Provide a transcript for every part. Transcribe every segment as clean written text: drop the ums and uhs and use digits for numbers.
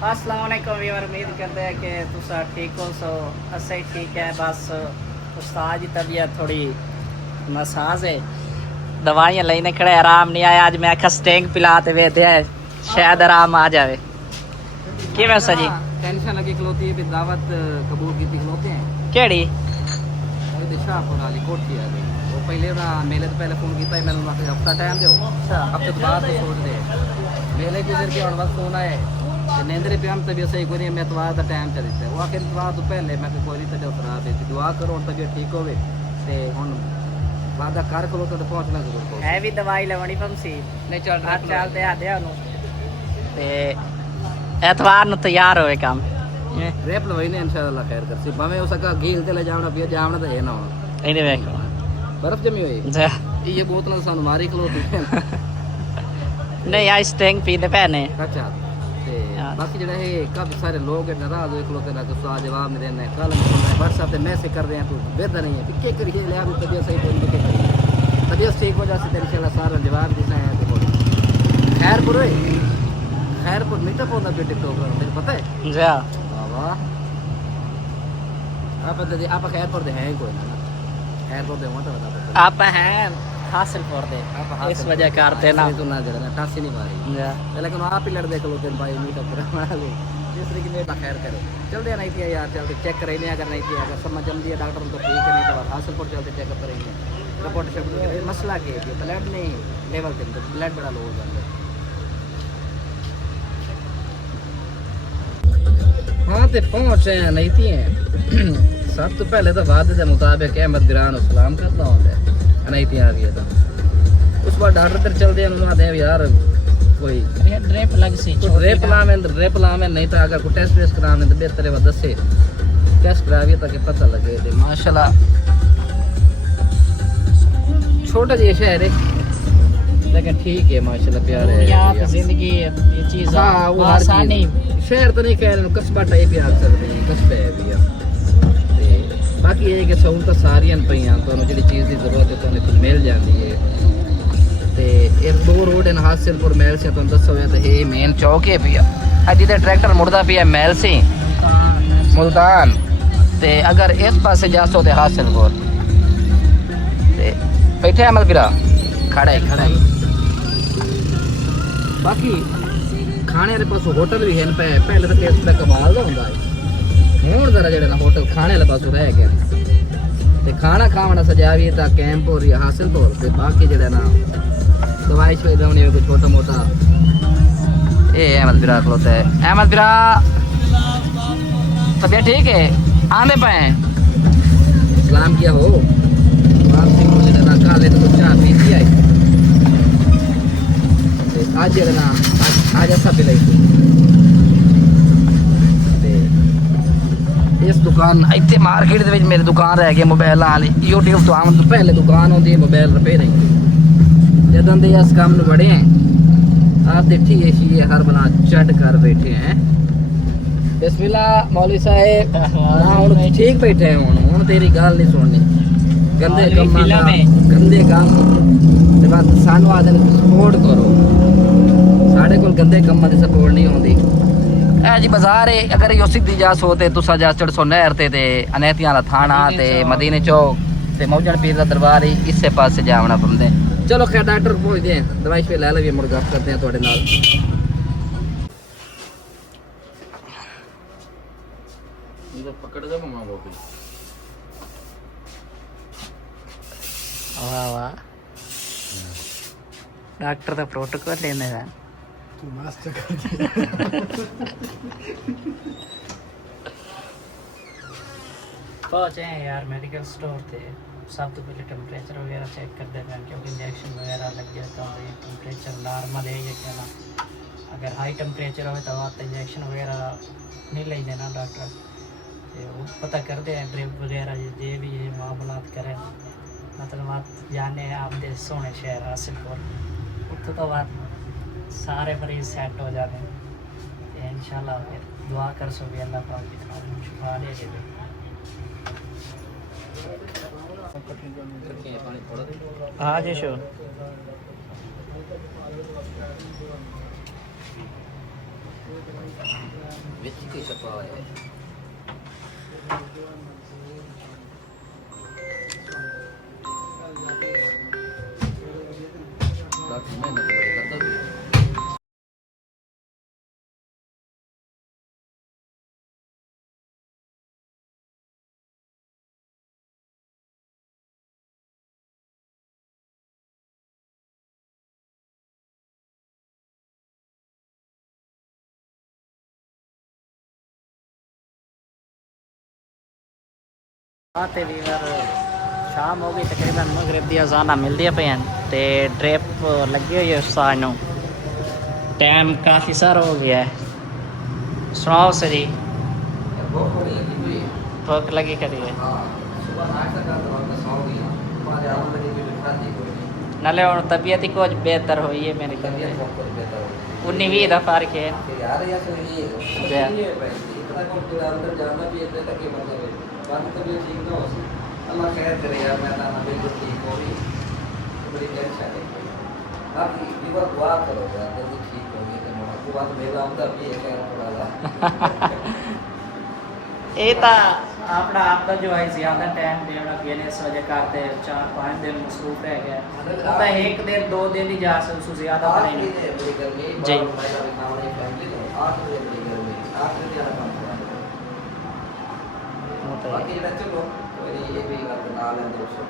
अस्सलाम वालेकुम व्यूअर, उम्मीद करते हैं कि तुम ठीक हो। सो अस ठीक है, बस उस्ताद की तबीयत थोड़ी मसाज है, दवाइयाँ लेने खड़े, आराम नहीं आया। आज मैं आखा स्टेंग पिलाते हुए थे, शायद आराम आ जाए। कि वैसा जी टेंशन लगी खलोती है, दावत कबूल की खलोते हैं केड़ी शाहपुर वाली कोठी आ गई। वो पहले ना मेले तो पहले फोन किया, मैंने हफ्ता टाइम दो, हफ्ते तो बाद सोच दे मेले गुजर के और बस फोन आए नेंदरे पे हम तबीयत सही कोई मैं इतवार का टाइम चल दिता है। वो आखिर इतवार तो पहले मैं कोई नहीं तबीयत खराब है, दुआ करो और तबीयत ठीक होवे ते हुन वादा कर खलो तो पहुंचना जरूर है भी दवाई लवनी पमसी नहीं चल चलते आदे ओनू ते एतवार नु तैयार होवे काम रेप लवई ने इंशाल्लाह खैर कर सी भावे उसका गील चले जावना पिया जावना तो है ना इने देखो बर्फ जमी हुई ये बोतल सानू मारी खलोती है नहीं आई स्टेंग पीते पहने। अच्छा बाकी जो है काफ़ी सारे लोग नाराज हुए खलोते ना, गुस्सा जवाब नहीं देना। कल व्हाट्सएप पे मैसेज कर रहे हैं, तू बेहतर नहीं है क्या करिए लिया तबीयत सही तो क्या करिए तबीयत ठीक हो जाती है इंशाल्लाह सारा जवाब देना है। तो खैरपुर मीठा पौधा जो टिकटॉक तेरे पता है जा वाह आप खैरपुर दे हैं कोई ना खैरपुर दे मत बता आप हैं हासिलपुर दे इस वजह करते ना तो ना जरा टासी नहीं मारी लेकिन आप ही लड़ दे खलोते भाई मीठा पूरा मार ले जिस तरीके में खैर करे चलते नहीं थी यार, चलते चेक करेंगे अगर नहीं थी अगर समझ जल्दी है डॉक्टर तो ठीक है, नहीं तो हासिलपुर चलते चेकअप करेंगे रिपोर्ट शपोर्ट मसला के ब्लड नहीं लेवल के ब्लड बड़ा लो हो जाता है। हाँ तो पहुँचे हैं नहीं थी सब तो पहले तो वादे के मुताबिक अहमद बिरान सलाम करता हूँ नहीं थी आ गया था उस बार डॉक्टर तर चल दिया उन्होंने यार कोई ड्रिप लग सी ड्रिप लामे नहीं था अगर कोई टेस्ट वेस्ट कराने तो बेहतर है दसे टेस्ट कराविए ताकि पता लगे दे माशाल्लाह छोटा जी शहर है लेकिन ठीक है माशाल्लाह प्यारे है जिंदगी ये चीज हाँ वो आसानी शहर तो नहीं कह रहे कस्बा टाइप ही आ सकते हैं कस्बे है भी बाकी ये कि सहूलत सारियां पईयां तो जी चीज़ की जरूरत है तो मिल जाती है। तो एक दो रोड इन हासिलपुर महल से तुम दसो तो ये मेन चौक है पिया जिधे ट्रैक्टर मुड़दा पिया महल से मुल्तान ते अगर इस पासे जासो तो हासिलपुर बैठे अमल बिरा खड़ा ही बाकी खाने वाले पासों होटल भी हैं पहले तो केस पे कमाल का होंगे हूँ जरा जरा होटल खाने वाले पासों रह गया ते खाना खावना सजा भी था कैंपुर या हासिलपुर ते बाकी जरा ना दवाई शवाई रवनी कोई छोटा मोटा ये अहमद बिरा खलोता है। अहमद बिरा तबीयत ठीक है आने पाए सलाम किया हो ना काले तो कुछ चाह पीती आई आज जरा ना आज ऐसा पिलाई इस दुकान इतने मार्केट के मेरी दुकान रह गई मोबाइल वाली यूट्यूब तो आम तो पहले दुकान होती है मोबाइल रिपेयरिंग जदों दे इस काम में बड़े हैं आप देखी ये हर बना चट कर बैठे हैं बिस्मिल्लाह मौलवी साहब ना ठीक बैठे हैं हूँ तेरी गल नहीं सुननी गंदे काम सानू आदमी सपोर्ट करो साढ़े को गंदे कामों की सपोर्ट नहीं आती है जी बाजार है अगर यो सीधी जा सो ते तुसा जा चढ़सो नहर ते अनैतियां दा थाना ते मदीने चौक ते मौजन पीर दा दरबार ही इसे पासे जावना पौंदा है। चलो खैर डॉक्टर पहुंचते हैं दवाई शवाई ले लवीए मुड़ गप करते हैं थोड़े नाल। इधर पकड़ जा मम्मा बोल वाह वाह डॉक्टर का प्रोटोकॉल लेने हैं पहुँचे हैं यार मेडिकल स्टोर थे सब तो पहले टेम्परेचर वगैरह चेक करते हैं क्योंकि इंजेक्शन वगैरह लग जाता है टेम्परेचर नॉर्मल है या क्या ना अगर हाई टेम्परेचर हो तो आप इंजेक्शन वगैरह नहीं ले देना डॉक्टर वो पता करते हैं ड्रिप वगैरह ये भी ये मामलात करें मतलब आप जाने आप दे सोने शहर हासिलपुर उत्थों तो बाद सारे मरीज सेट हो जाते हैं इंशाल्लाह फिर दुआ कर सो भी अल्लाह पाक की शिफा दे दे। हाँ जी शो की शफा है काफी मेहनत बड़ी करता भी है। ਤੇ ਵੀਰ ਸ਼ਾਮ ਹੋ ਗਈ ਤਕਰੀਬਨ ਮਗਰਿਬ ਦੀ ਅਜ਼ਾਨਾਂ ਮਿਲਦੀਆਂ ਪਈਆਂ ਤੇ ਡ੍ਰਿਪ ਲੱਗੀ ਹੋਈ ਹੈ ਉਸਤਾਦ ਨੂੰ ਟਾਈਮ ਕਾਫੀ ਸਾਰਾ ਹੋ ਗਿਆ ਹੈ ਸੁਣਾਓ ਸਰੀ बहुत बड़ी लगी हुई है। ਭੁੱਖ ਲੱਗੀ ਕਰੀਏ हाँ सुबह नाश्ता कर दो मैं सो गया 5 बजे भी बिठा दी कोई नहीं ਨਾਲੇ ਹੁਣ ਤਬੀਅਤ ਹੀ ਕੁਝ ਬਿਹਤਰ ਹੋਈ ਹੈ ਮੇਰੇ ਕੋਲ तबीयत बहुत कुछ बेहतर हो 19-20 ਦਾ ਫਰਕ ਹੈ गई यार या तो ये क्या? इतना कौन पूरा अंदर जाना भी है तक ये मतलब है बाकी तबीयत ठीक ना हो अल्लाह खैर करे यार मैं ना बिल्कुल ठीक हो रही तो बड़ी टेंशन है बाकी ये दुआ करो यार जल्दी ठीक हो गई तो आपको बात मेरा आमदा भी है खैर थोड़ा ਇਹ ਤਾਂ ਆਪਣਾ ਆਪ ਦਾ ਜੋ ਹੈ ਜ਼ਿਆਦਾ ਟਾਈਮ ਦੇਣਾ ਗਏ ਇਸ ਵਜ੍ਹਾ ਕਰਦੇ 4-5 ਦਿਨ ਮਸਰੂਫ ਰਹਿ ਗਿਆ ਉਹ ਤਾਂ ਇੱਕ ਦਿਨ 2 ਦਿਨ ਹੀ ਜਾ ਸਕੂ ਜ਼ਿਆਦਾ ਤਾਂ ਨਹੀਂ बड़ी गर्मी जी। महिला भी काम नहीं फैमिली तो 8 बजे बड़ी गर्मी 8 बजे वाला काम हुआ ਉਹ ਤਾਂ बाकी ਜਿਹੜਾ ਚਲੋ ਕੋਈ ਨਹੀਂ ਇਹ ਵੀ ਗੱਲ ਨਾਲ ਹੈ ਦੋਸਤੋ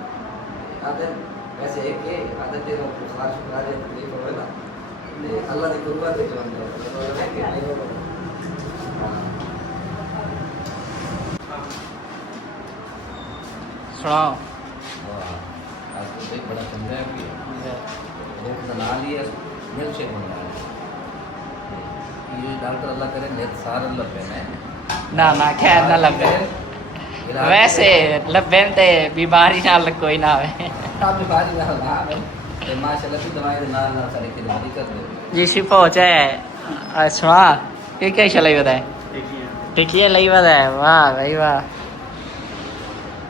ਆਦਰ ਵੈਸੇ ਇਹ ਕਿ ਆਦਰ ਤੇ ਉਹ ਖਾਸ ਸ਼ੁਕਰ ਹੈ ਤਕਲੀਫ ਹੋਵੇ ਨਾ ਤੇ ਅੱਲਾਹ ਦੀ ਕੁਰਬਾਨੀ ਤੇ ਜੋ ਅੰਦਰ ਉਹ ਹੈ ਕਿ ਨਹੀਂ ਹਾਂ ਸੁਣਾਓ आज तो देख बड़ा समझा है कि वो बना लिया मिल्क शेक बन रहा है ये डॉक्टर अल्लाह करे नेत सारा लपेन है ਨਾ ਨਾ ਖੈਰ ਨਾ ਲੱਭੇ ਵੈਸੇ ਲੱਭਣ ਤੇ ਬਿਮਾਰੀ ਨਾਲ ਕੋਈ ਨਾ ਹੋਵੇ आप बीमारी ना ना तो माशाल्लाह की दवाई दे नाल नाल सारी खिलाड़ी कर दे जी शिफा हो जाए सुना ये क्या चलाई बताए टिकिया लाई बताए वाह भाई वाह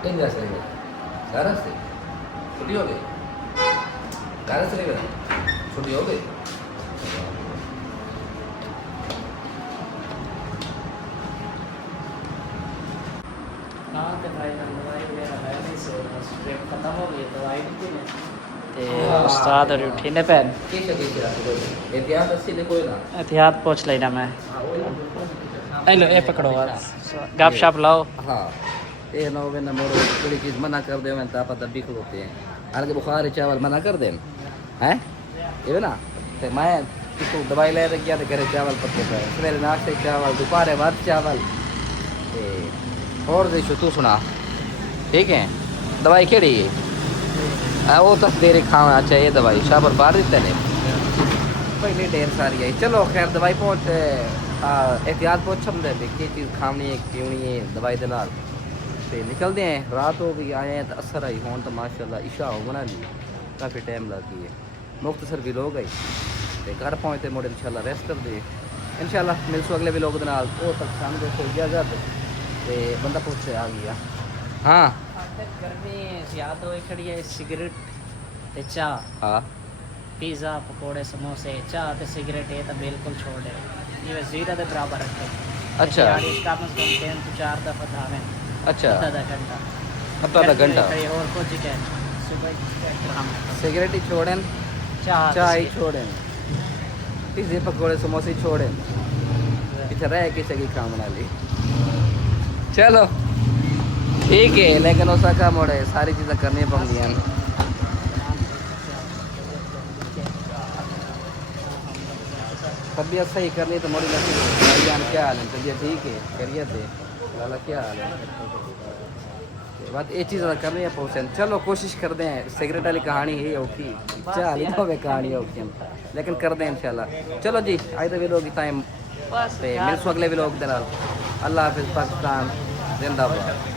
इन जैसे घर से छुट्टी हो गई घर से नहीं छुट्टी हो गई हाँ तो भाई दवाई वगैरह है नहीं से स्ट्रिप खत्म हो गई दवाई दी थी ਤੇ ਉਸਤਾਦ और उठी ने पैन कैसे कैसे रख दो एहतियात अस्सी ने कोई ना एहतियात पूछ लेना मैं हां वही ए लो ए पकड़ो गप शप लाओ हाँ ये ना होवे ना मोरो बड़ी चीज मना कर दे मैं तापा दबी खलोते हैं हालांकि बुखार है चावल मना कर दे हैं ये ना ते मैं इसको दवाई ले गया तो करे चावल पत्ते पे सवेरे नाश्ते चावल दोपहर बाद चावल ते और दे तू सुना ठीक है दवाई केड़ी है वो तो देरी खाना चाहिए दवाई शाबर बाहर देते ने पहले ढेर सारी है चलो खैर दवाई पहुँच एहतियात पहुँच समझे की चीज़ खानी है पीनी है दवाई के नाल ते निकलते हैं रात हो गई आए हैं तो असर आई हों तो माशाल्लाह इशा हो बना ली काफ़ी टाइम लग गई है मुख्तसर भी लोग आई तो घर पहुँचते मुड़े इंशाल्लाह रेस्ट कर दे इंशाल्लाह मिलसो अगले भी लोग वो तक शाम देखो इजाज़त तो बंदा पूछ आ गया हाँ गर्मी ज्यादा होई खड़ी है सिगरेट ते चाह हाँ पिज़्ज़ा पकोड़े समोसे चाह ते सिगरेट ये तो बिल्कुल छोड़ दे ये जीरा के बराबर रखे अच्छा। यानी कम से कम 3 से 4 दफा खावे अच्छा आधा घंटा आधा घंटा और कुछ ही कहना सुबह काम सिगरेट ही छोड़ें चाह चाय ही छोड़ें पिज़्ज़े पकौड़े समोसे ही छोड़ें पीछे रह किसी की काम बना ली चलो ठीक है लेकिन उसका काम हो रहा है सारी चीज़ें करनी पड़ती हैं तबीयत सही करनी तो मोड़ी लगी भाईजान क्या हाल है तबीयत ठीक है खैरियत है लाला क्या हाल है बात ये चीज़ करनी है पहुँचन चलो कोशिश करते हैं सिगरेट वाली कहानी ही औखी चाल तो वे कहानी औखी लेकिन कर दें इंशाल्लाह चलो जी आज तो लोग टाइम बस मिलसो अगले भी लोग अल्लाह हाफिज़ पाकिस्तान जिंदाबाद